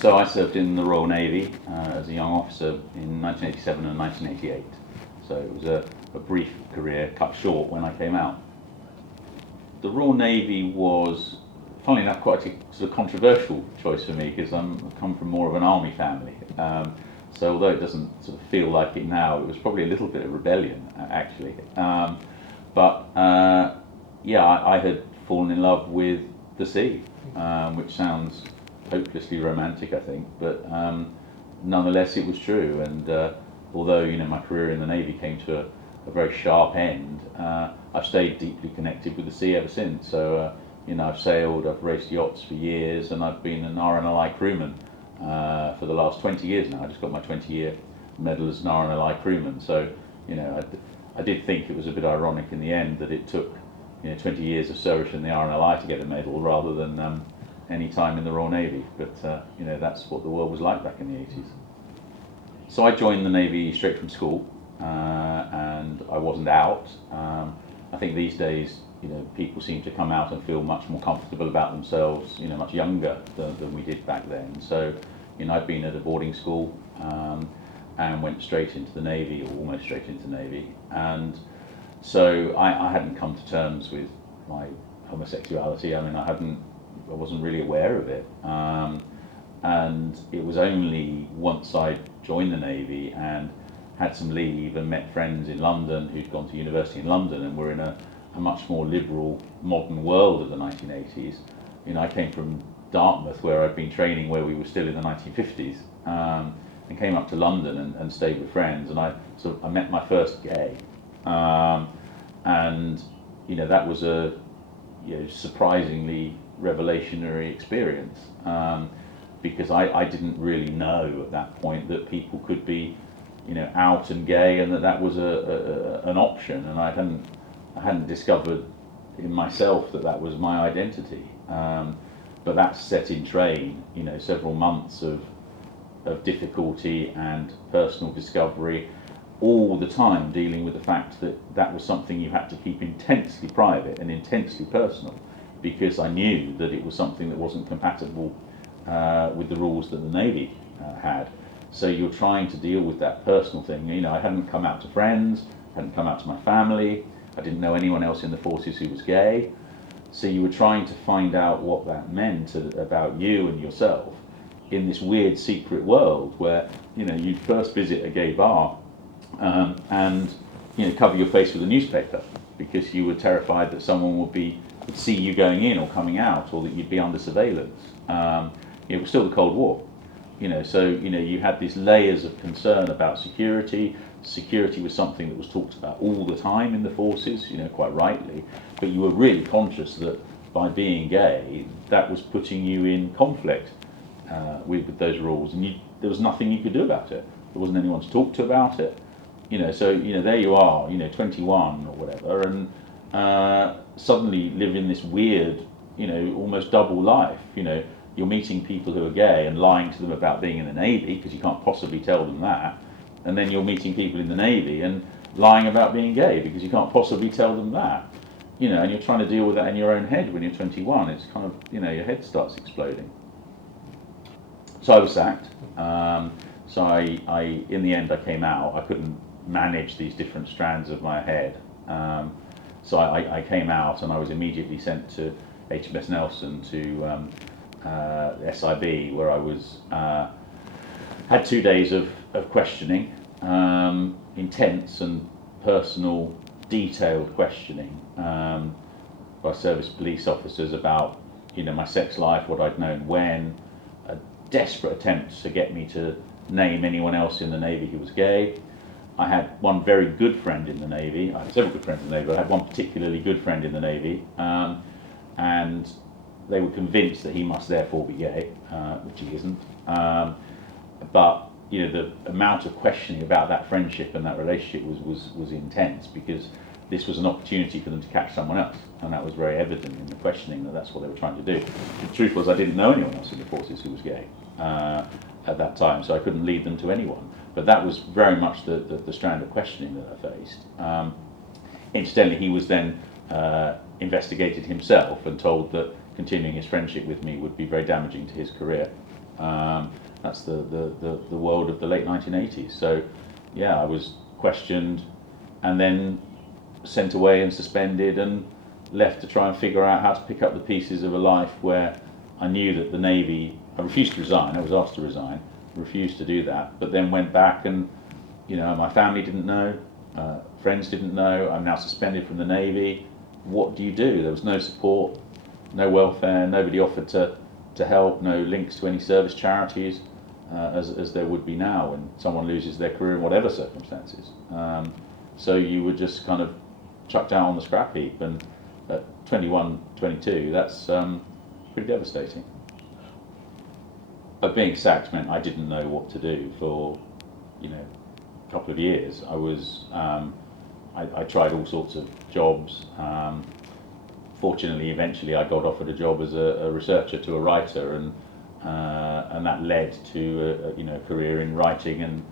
So I served in the Royal Navy as a young officer in 1987 and 1988. So it was a brief career cut short when I came out. The Royal Navy was, funnily enough, quite a sort of controversial choice for me because I come from more of an army family. So although it doesn't sort of feel like it now, it was probably a little bit of rebellion actually. Yeah, I had fallen in love with the sea, which sounds hopelessly romantic, I think, but nonetheless it was true. And although my career in the Navy came to a very sharp end, I've stayed deeply connected with the sea ever since. So I've sailed, I've raced yachts for years, and I've been an RNLI crewman for the last 20 years now. I just got my 20-year medal as an RNLI crewman. So I did think it was a bit ironic in the end that it took 20 years of service in the RNLI to get a medal rather than any time in the Royal Navy. But that's what the world was like back in the 80s. So I joined the Navy straight from school, and I wasn't out. I think these days, people seem to come out and feel much more comfortable about themselves, much younger than we did back then. So, I'd been at a boarding school and went straight into the Navy, or almost straight into the Navy. And so I hadn't come to terms with my homosexuality. I mean, I wasn't really aware of it. And it was only once I joined the Navy and had some leave and met friends in London who'd gone to university in London and were in a much more liberal, modern world of the 1980s. I came from Dartmouth, where I'd been training where we were still in the 1950s, and came up to London and stayed with friends, and I met my first gay. And that was a surprisingly revelationary experience, because I didn't really know at that point that people could be out and gay, and that was an option, and I hadn't discovered in myself that was my identity. But that set in train several months of difficulty and personal discovery, all the time dealing with the fact that was something you had to keep intensely private and intensely personal, because I knew that it was something that wasn't compatible with the rules that the Navy had. So you're trying to deal with that personal thing. I hadn't come out to friends, hadn't come out to my family, I didn't know anyone else in the forces who was gay. So you were trying to find out what that meant about you and yourself in this weird secret world where you'd first visit a gay bar and cover your face with a newspaper because you were terrified that someone would see you going in or coming out, or that you'd be under surveillance. It was still the Cold War, so you had these layers of concern about security. Security was something that was talked about all the time in the forces, quite rightly, but you were really conscious that by being gay, that was putting you in conflict with those rules, and there was nothing you could do about it. There wasn't anyone to talk to about it. So there you are, 21 or whatever, and suddenly live in this weird, almost double life. You're meeting people who are gay and lying to them about being in the Navy because you can't possibly tell them that, and then you're meeting people in the Navy and lying about being gay because you can't possibly tell them that. And you're trying to deal with that in your own head when you're 21. It's kind of, your head starts exploding. So I was sacked. So I in the end, I came out. I couldn't manage these different strands of my head. So I came out, and I was immediately sent to HMS Nelson to SIB, where I was had 2 days of questioning, intense and personal, detailed questioning by service police officers about my sex life, what I'd known when, a desperate attempt to get me to name anyone else in the Navy who was gay. I had one very good friend in the Navy. I had several good friends in the Navy, but I had one particularly good friend in the Navy, and they were convinced that he must therefore be gay, which he isn't. But the amount of questioning about that friendship and that relationship was intense, because this was an opportunity for them to catch someone else, and that was very evident in the questioning that's what they were trying to do. The truth was, I didn't know anyone else in the forces who was gay at that time, so I couldn't lead them to anyone. But that was very much the strand of questioning that I faced. Incidentally, he was then investigated himself and told that continuing his friendship with me would be very damaging to his career. That's the world of the late 1980s. So, yeah, I was questioned and then sent away and suspended and left to try and figure out how to pick up the pieces of a life where I knew that the Navy, I refused to resign, I was asked to resign, refused to do that, but then went back and, my family didn't know, friends didn't know, I'm now suspended from the Navy. What do you do? There was no support, no welfare, nobody offered to help, no links to any service charities, as there would be now when someone loses their career in whatever circumstances. So you were just kind of chucked out on the scrap heap, and at 21, 22, that's pretty devastating. But being sacked meant I didn't know what to do for, a couple of years. I tried all sorts of jobs. Fortunately, eventually, I got offered a job as a researcher to a writer, and that led to a career in writing and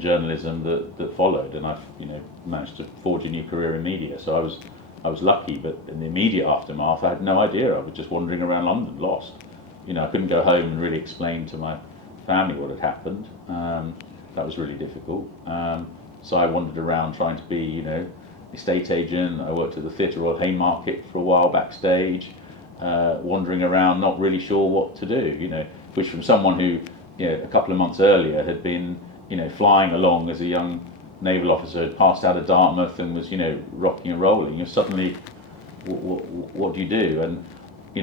journalism that followed. And I've managed to forge a new career in media. So I was lucky, but in the immediate aftermath, I had no idea. I was just wandering around London, lost. I couldn't go home and really explain to my family what had happened. That was really difficult. So I wandered around trying to be, estate agent. I worked at the Theatre Royal Haymarket for a while backstage, wandering around, not really sure what to do. Which from someone who, a couple of months earlier had been, flying along as a young naval officer, had passed out of Dartmouth and was, rocking and rolling. Suddenly, what do you do? And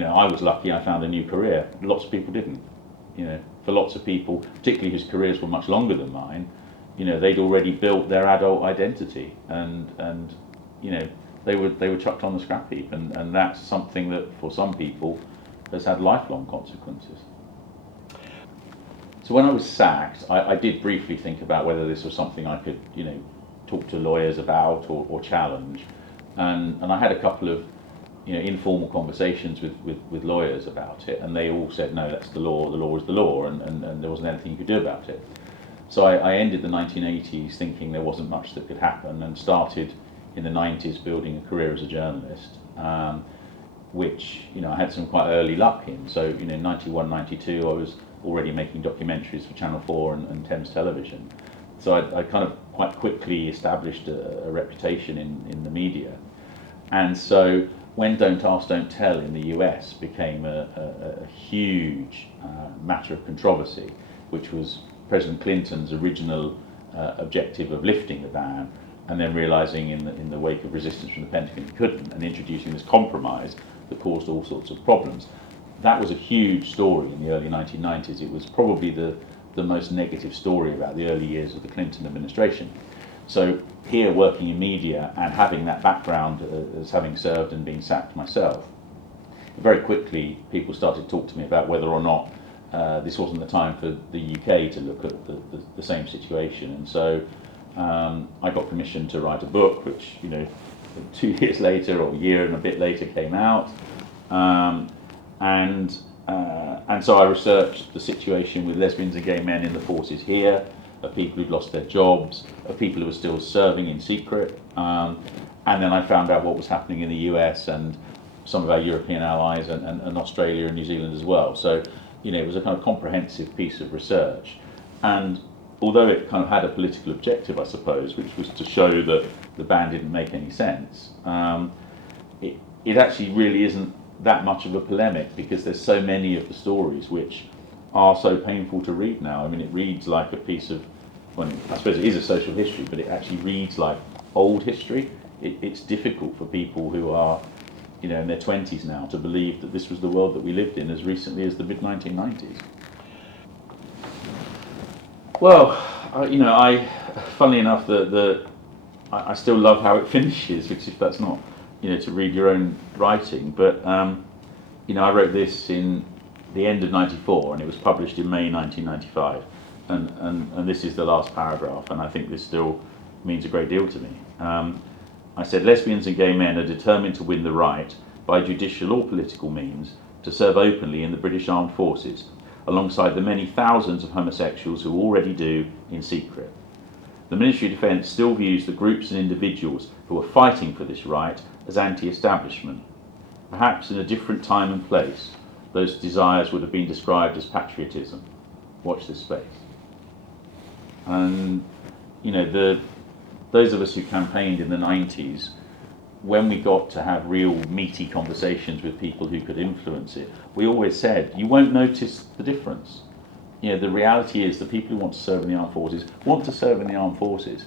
I was lucky. I found a new career. Lots of people didn't. For lots of people, particularly whose careers were much longer than mine, they'd already built their adult identity, and they were chucked on the scrap heap, and that's something that for some people has had lifelong consequences. So when I was sacked, I did briefly think about whether this was something I could talk to lawyers about or challenge, and I had a couple of informal conversations with lawyers about it, and they all said, no, that's the law is the law, and there wasn't anything you could do about it. So I ended the 1980s thinking there wasn't much that could happen, and started in the 90s building a career as a journalist, which I had some quite early luck in. So 91, 92, I was already making documentaries for Channel 4 and Thames Television. So I kind of quite quickly established a reputation in the media. And so when Don't Ask, Don't Tell in the US became a huge matter of controversy, which was President Clinton's original objective of lifting the ban, and then realising in the wake of resistance from the Pentagon he couldn't, and introducing this compromise that caused all sorts of problems. That was a huge story in the early 1990s. It was probably the most negative story about the early years of the Clinton administration. So here, working in media and having that background as having served and been sacked myself, very quickly people started to talk to me about whether or not this wasn't the time for the UK to look at the same situation. And so I got permission to write a book, which 2 years later or a year and a bit later came out. And so I researched the situation with lesbians and gay men in the forces here, of people who'd lost their jobs, of people who were still serving in secret. And then I found out what was happening in the US and some of our European allies and Australia and New Zealand as well. So, it was a kind of comprehensive piece of research. And although it kind of had a political objective, I suppose, which was to show that the ban didn't make any sense, it actually really isn't that much of a polemic, because there's so many of the stories which are so painful to read now. I mean, it reads like a piece of, well, I suppose it is a social history, but it actually reads like old history. It's difficult for people who are, in their 20s now to believe that this was the world that we lived in as recently as the mid-1990s. Well, funnily enough, I still love how it finishes, which if that's not, to read your own writing, but I wrote this in the end of 94, and it was published in May 1995, and this is the last paragraph, and I think this still means a great deal to me. I said, lesbians and gay men are determined to win the right, by judicial or political means, to serve openly in the British Armed Forces, alongside the many thousands of homosexuals who already do in secret. The Ministry of Defence still views the groups and individuals who are fighting for this right as anti-establishment. Perhaps in a different time and place, those desires would have been described as patriotism. watch this space. And those of us who campaigned in the 90s, when we got to have real meaty conversations with people who could influence it, we always said, you won't notice the difference. The reality is the people who want to serve in the armed forces want to serve in the armed forces.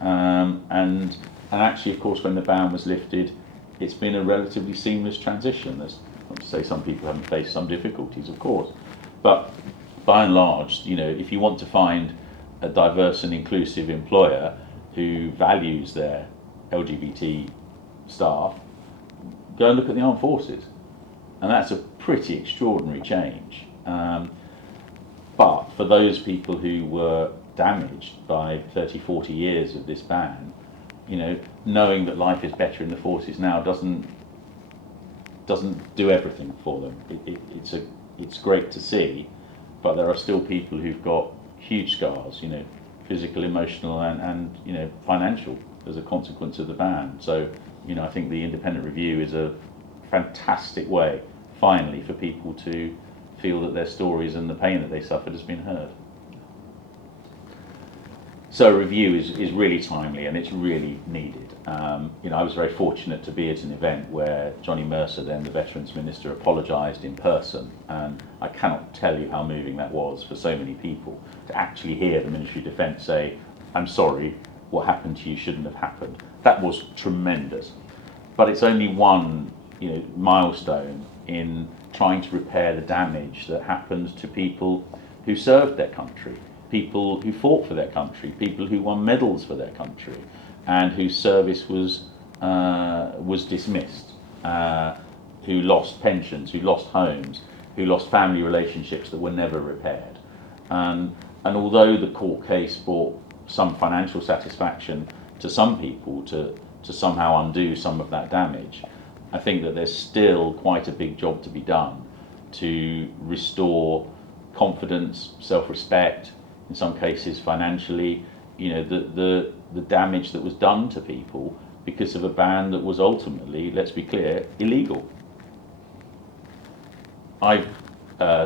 And actually, of course, when the ban was lifted, it's been a relatively seamless transition. There's not to say some people haven't faced some difficulties, of course, but by and large, if you want to find a diverse and inclusive employer who values their LGBT staff, go and look at the armed forces, and that's a pretty extraordinary change. But for those people who were damaged by 30, 40 years of this ban, knowing that life is better in the forces now doesn't do everything for them. It's great to see, but there are still people who've got huge scars, physical, emotional, and financial as a consequence of the ban. So, I think the independent review is a fantastic way, finally, for people to feel that their stories and the pain that they suffered has been heard. So review is really timely and it's really needed. I was very fortunate to be at an event where Johnny Mercer, then the Veterans Minister, apologised in person, and I cannot tell you how moving that was for so many people to actually hear the Ministry of Defence say, "I'm sorry, what happened to you shouldn't have happened." That was tremendous, but it's only one milestone in trying to repair the damage that happened to people who served their country, people who fought for their country, people who won medals for their country, and whose service was dismissed, who lost pensions, who lost homes, who lost family relationships that were never repaired. And although the court case brought some financial satisfaction to some people to somehow undo some of that damage, I think that there's still quite a big job to be done to restore confidence, self-respect, in some cases financially, the damage that was done to people because of a ban that was ultimately, let's be clear, illegal. I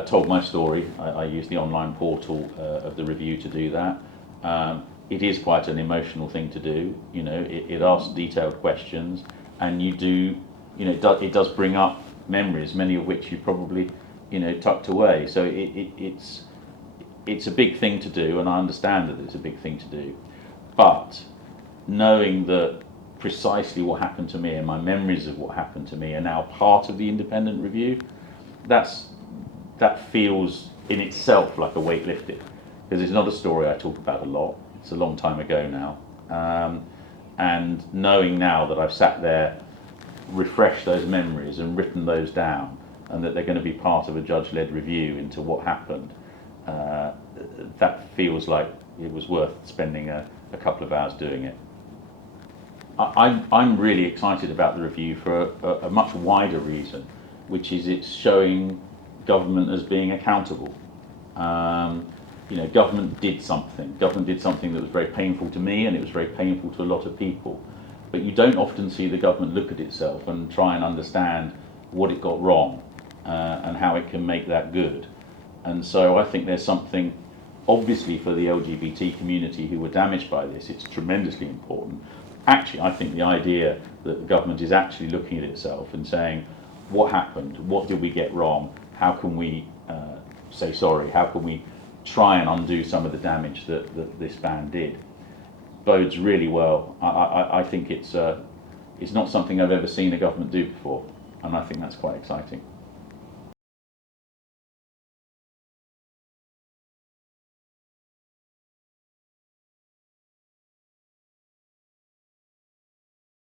told my story. I used the online portal of the review to do that. It is quite an emotional thing to do. It asks detailed questions, and it does bring up memories, many of which you probably tucked away. So it's a big thing to do, and I understand that it's a big thing to do. But knowing that precisely what happened to me and my memories of what happened to me are now part of the independent review, that feels in itself like a weight lifted, because it's not a story I talk about a lot. It's a long time ago now, and knowing now that I've sat there, refreshed those memories and written those down, and that they're going to be part of a judge-led review into what happened, that feels like it was worth spending a couple of hours doing it. I'm really excited about the review for a much wider reason, which is it's showing government as being accountable. Government did something. Government did something that was very painful to me, and it was very painful to a lot of people. But you don't often see the government look at itself and try and understand what it got wrong and how it can make that good. And so I think there's something, obviously for the LGBT community who were damaged by this, it's tremendously important. Actually, I think the idea that the government is actually looking at itself and saying, what happened? What did we get wrong? How can we say sorry? How can we try and undo some of the damage that this ban did? Bodes really well. I think it's not something I've ever seen a government do before, and I think that's quite exciting.